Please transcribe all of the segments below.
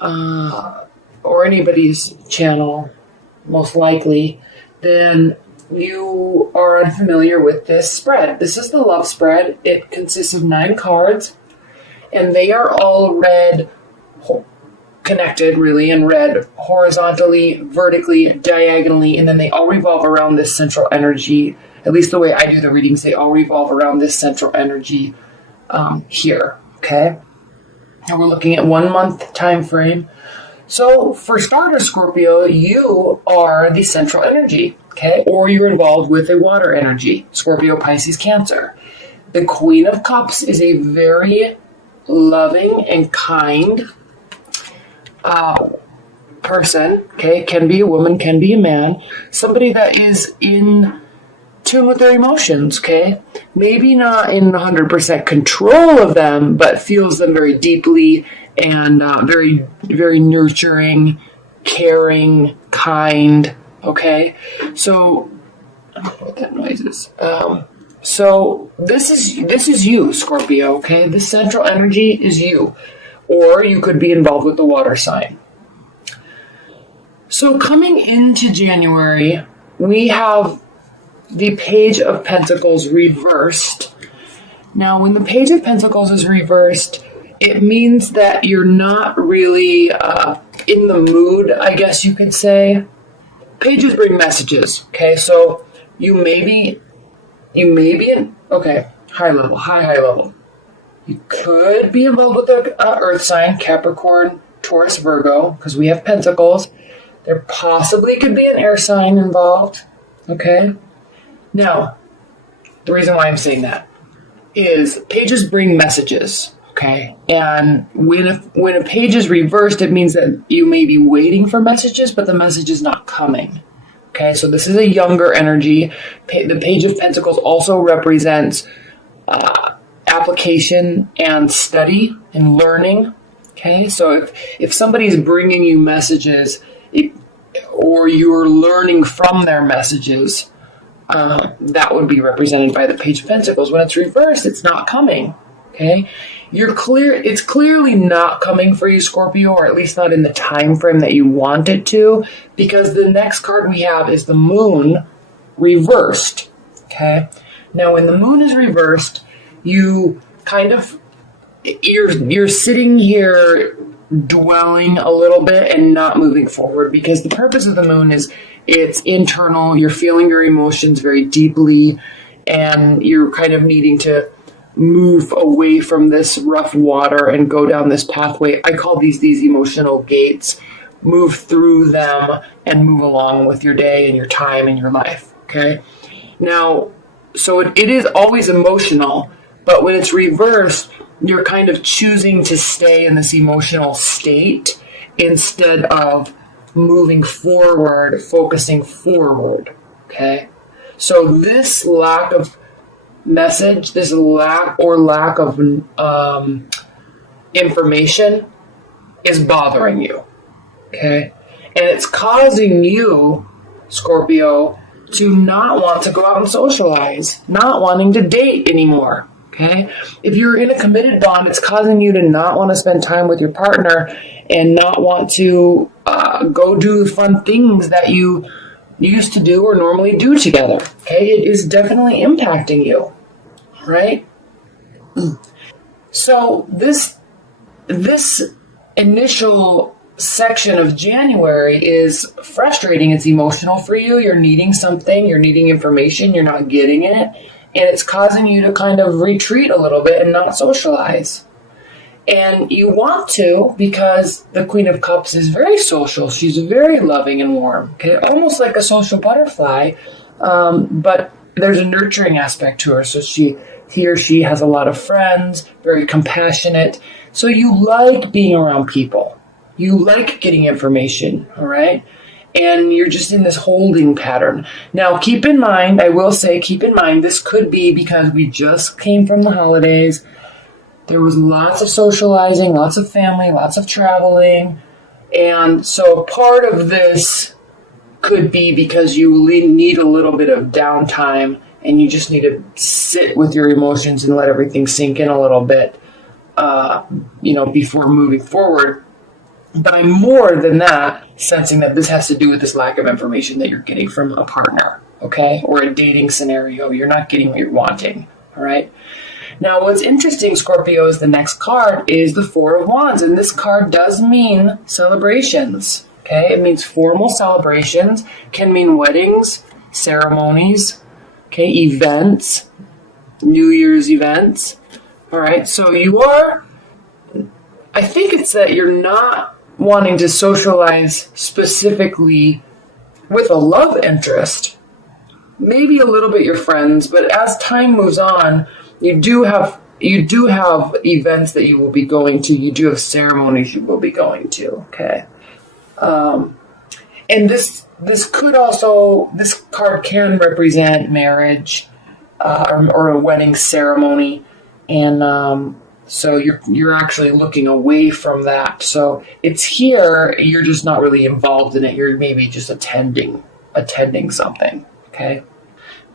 or anybody's channel, most likely, then you are unfamiliar with this spread. This is the love spread. It consists of 9 cards, and they are all read connected, really, and read horizontally, vertically, diagonally, and then they all revolve around this central energy. At least the way I do the readings, they all revolve around this central energy here, okay? And we're looking at 1 month time frame. So for starters, Scorpio, you are the central energy, okay? Or you're involved with a water energy, Scorpio, Pisces, Cancer. The Queen of Cups is a very loving and kind person, okay? Can be a woman, can be a man. Somebody that is in tune with their emotions, okay? Maybe not in 100% control of them, but feels them very deeply and very, very nurturing, caring, kind, okay? So, I don't know what that noise is. So this is you, Scorpio, okay? This central energy is you. Or you could be involved with the water sign. So coming into January, we have the Page of Pentacles reversed. Now, when the Page of Pentacles is reversed, it means that you're not really in the mood, I guess you could say. Pages bring messages, okay? So you may be in, okay, high level. You could be involved with the earth sign, Capricorn, Taurus, Virgo, because we have pentacles. There possibly could be an air sign involved, okay? Now, the reason why I'm saying that is pages bring messages, okay? And when a page is reversed, it means that you may be waiting for messages, but the message is not coming, okay? So this is a younger energy. The Page of Pentacles also represents application and study and learning, okay? So if somebody's bringing you messages or you're learning from their messages, that would be represented by the Page of Pentacles. When it's reversed, it's not coming, okay? It's clearly not coming for you, Scorpio, or at least not in the time frame that you want it to, because the next card we have is the Moon reversed, okay? Now, when the Moon is reversed, you kind of, you're sitting here dwelling a little bit and not moving forward, because the purpose of the Moon is it's internal. You're feeling your emotions very deeply, and you're kind of needing to move away from this rough water and go down this pathway. I call these emotional gates. Move through them and move along with your day and your time and your life, okay? Now, so it is always emotional, but when it's reversed, you're kind of choosing to stay in this emotional state instead of moving forward, focusing forward, okay? So this lack of message, this lack of information is bothering you, okay? And it's causing you, Scorpio, to not want to go out and socialize, not wanting to date anymore, okay? If you're in a committed bond, it's causing you to not want to spend time with your partner and not want to go do fun things that you used to do or normally do together, okay? It is definitely impacting you, right? So this initial section of January is frustrating. It's emotional for you. You're needing something. You're needing information. You're not getting it. And it's causing you to kind of retreat a little bit and not socialize. And you want to, because the Queen of Cups is very social. She's very loving and warm, okay? Almost like a social butterfly, but there's a nurturing aspect to her. So he or she has a lot of friends, very compassionate. So you like being around people. You like getting information, all right? And you're just in this holding pattern. Now, keep in mind, this could be because we just came from the holidays. There was lots of socializing, lots of family, lots of traveling. And so part of this could be because you need a little bit of downtime and you just need to sit with your emotions and let everything sink in a little bit, before moving forward. But I'm more than that, sensing that this has to do with this lack of information that you're getting from a partner, okay? Or a dating scenario. You're not getting what you're wanting, all right? Now, what's interesting, Scorpio, is the next card is the Four of Wands. And this card does mean celebrations, okay? It means formal celebrations, can mean weddings, ceremonies, okay, events, New Year's events, all right? So I think it's that you're not wanting to socialize specifically with a love interest. Maybe a little bit your friends, but as time moves on, you do have events that you will be going to. You do have ceremonies you will be going to. Okay, and this card can represent marriage or a wedding ceremony, and so you're actually looking away from that. So it's here. You're just not really involved in it. You're maybe just attending something. Okay,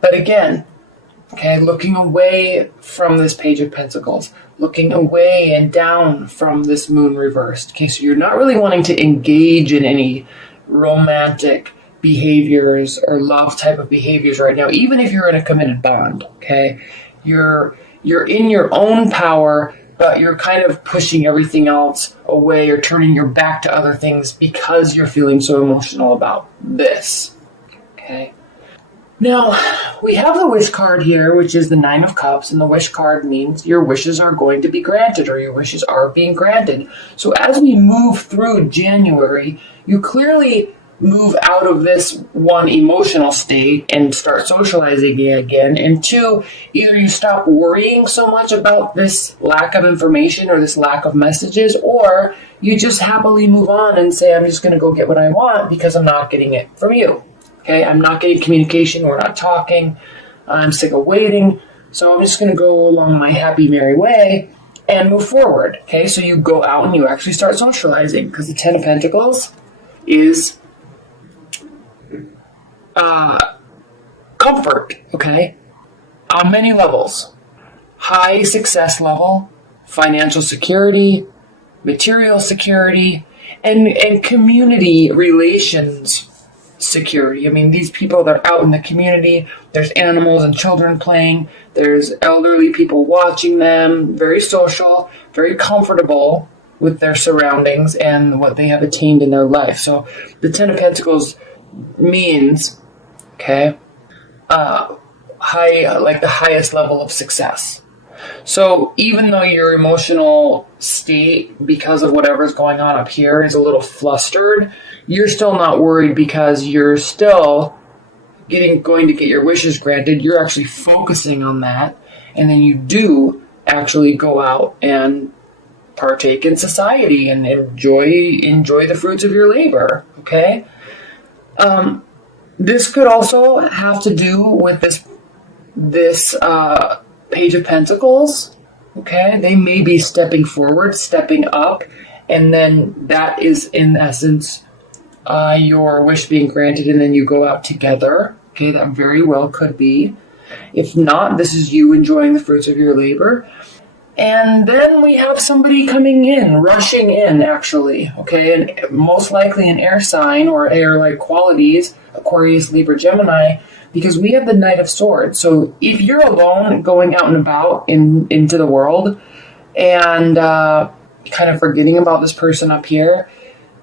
but again. Okay, looking away from this Page of Pentacles, looking away and down from this Moon reversed. Okay, so you're not really wanting to engage in any romantic behaviors or love type of behaviors right now, even if you're in a committed bond. Okay, you're in your own power, but you're kind of pushing everything else away or turning your back to other things because you're feeling so emotional about this. Okay. Now, we have the wish card here, which is the Nine of Cups, and the wish card means your wishes are going to be granted, or your wishes are being granted. So as we move through January, you clearly move out of this one emotional state and start socializing again, and two, either you stop worrying so much about this lack of information or this lack of messages, or you just happily move on and say, I'm just going to go get what I want because I'm not getting it from you. Okay, I'm not getting communication, we're not talking, I'm sick of waiting, so I'm just going to go along my happy, merry way and move forward. Okay, so you go out and you actually start socializing, because the Ten of Pentacles is comfort, okay, on many levels. High success level, financial security, material security, and community relations security. I mean, these people that are out in the community, there's animals and children playing, there's elderly people watching them, very social, very comfortable with their surroundings and what they have attained in their life. So the Ten of Pentacles means, okay, high, like the highest level of success. So even though your emotional state, because of whatever's going on up here, is a little flustered, you're still not worried because you're still going to get your wishes granted. You're actually focusing on that, and then you do actually go out and partake in society and enjoy the fruits of your labor. Okay. This could also have to do with this Page of Pentacles. Okay, they may be stepping forward, stepping up, and then that is in essence your wish being granted, and then you go out together. Okay, that very well could be. If not, this is you enjoying the fruits of your labor. And then we have somebody coming in, rushing in, actually. Okay, and most likely an air sign or air-like qualities, Aquarius, Libra, Gemini, because we have the Knight of Swords. So if you're alone going out and about into the world and kind of forgetting about this person up here,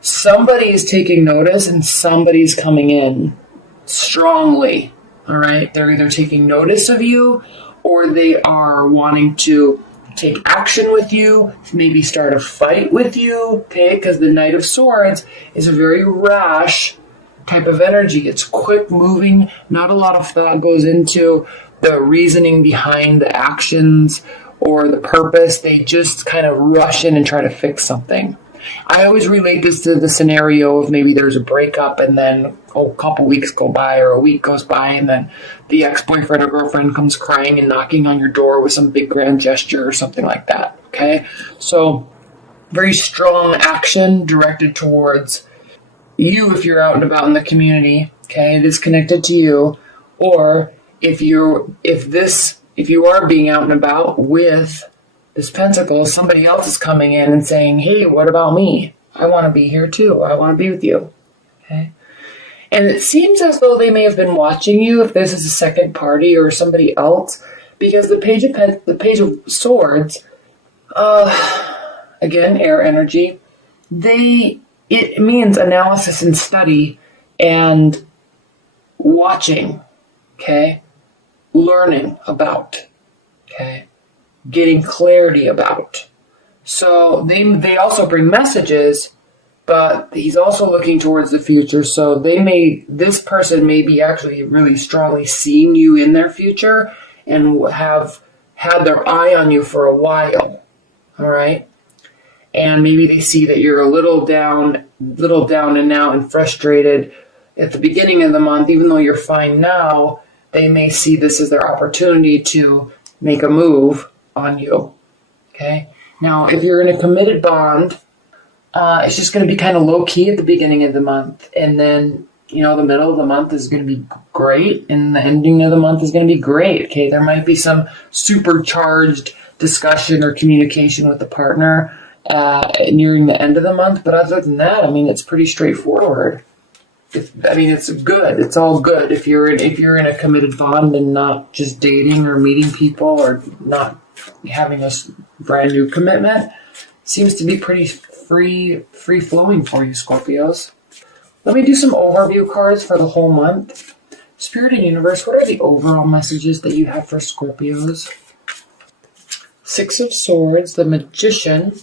somebody is taking notice and somebody's coming in strongly. All right, they're either taking notice of you or they are wanting to take action with you, maybe start a fight with you, okay? Because the Knight of Swords is a very rash type of energy. It's quick moving, not a lot of thought goes into the reasoning behind the actions or the purpose. They just kind of rush in and try to fix something. I always relate this to the scenario of maybe there's a breakup and then a couple weeks go by or a week goes by and then the ex-boyfriend or girlfriend comes crying and knocking on your door with some big grand gesture or something like that, okay? So very strong action directed towards you if you're out and about in the community, okay? It is connected to you. Or if you are being out and about with this Pentacle, somebody else is coming in and saying, hey, what about me? I want to be here too. I want to be with you. Okay. And it seems as though they may have been watching you if this is a second party or somebody else, because the Page of Swords, again, air energy, it means analysis and study and watching, okay, learning about, okay, getting clarity about. So they also bring messages, but he's also looking towards the future. So this person may be actually really strongly seeing you in their future and have had their eye on you for a while. All right. And maybe they see that you're a little down and out and frustrated at the beginning of the month, even though you're fine now. They may see this as their opportunity to make a move on you. Okay. Now, if you're in a committed bond, it's just going to be kind of low key at the beginning of the month. And then, the middle of the month is going to be great. And the ending of the month is going to be great. Okay. There might be some supercharged discussion or communication with the partner nearing the end of the month. But other than that, it's pretty straightforward. It's good. It's all good if you're in a committed bond and not just dating or meeting people or not having a brand new commitment. Seems to be pretty free flowing for you, Scorpios. Let me do some overview cards for the whole month. Spirit and Universe, what are the overall messages that you have for Scorpios? Six of Swords, the Magician,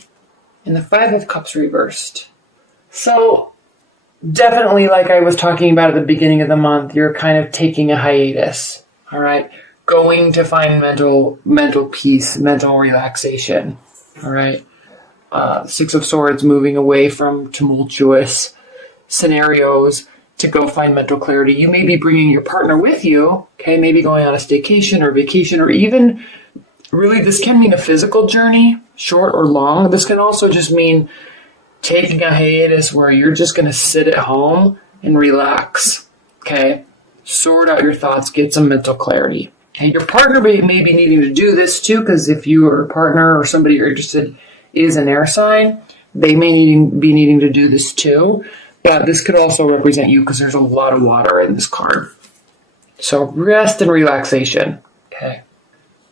and the Five of Cups reversed. So, definitely, like I was talking about at the beginning of the month, you're kind of taking a hiatus, all right? Going to find mental peace, mental relaxation, all right? Six of Swords, moving away from tumultuous scenarios to go find mental clarity. You may be bringing your partner with you, okay? Maybe going on a staycation or vacation, or even, really, this can mean a physical journey, short or long. This can also just mean taking a hiatus where you're just going to sit at home and relax, okay? Sort out your thoughts, get some mental clarity. And your partner may be needing to do this too, because if your partner or somebody you're interested is an air sign, they may be needing to do this too. But this could also represent you because there's a lot of water in this card. So rest and relaxation, okay?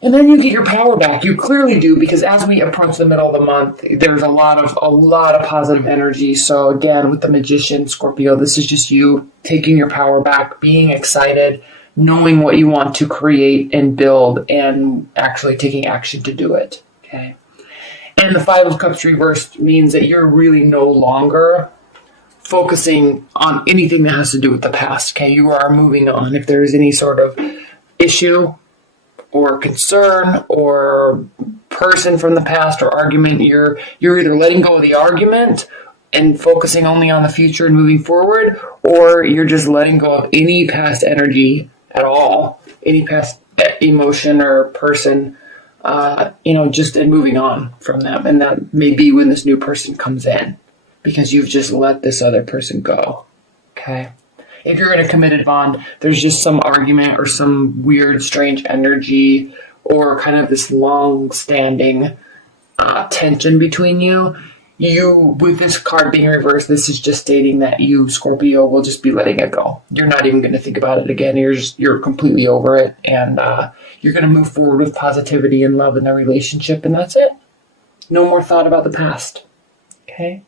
And then you get your power back. You clearly do, because as we approach the middle of the month, there's a lot of positive energy. So again, with the Magician, Scorpio, this is just you taking your power back, being excited, knowing what you want to create and build, and actually taking action to do it. Okay. And the Five of Cups reversed means that you're really no longer focusing on anything that has to do with the past. Okay. You are moving on. If there is any sort of issue or concern or person from the past or argument, you're either letting go of the argument and focusing only on the future and moving forward, or you're just letting go of any past energy at all, any past emotion or person, just and moving on from them. And that may be when this new person comes in, because you've just let this other person go. Okay. If you're in a committed bond, there's just some argument or some weird, strange energy or kind of this long-standing tension between you. With this card being reversed, this is just stating that you, Scorpio, will just be letting it go. You're not even going to think about it again. You're completely over it, and you're going to move forward with positivity and love in the relationship, and that's it. No more thought about the past. Okay?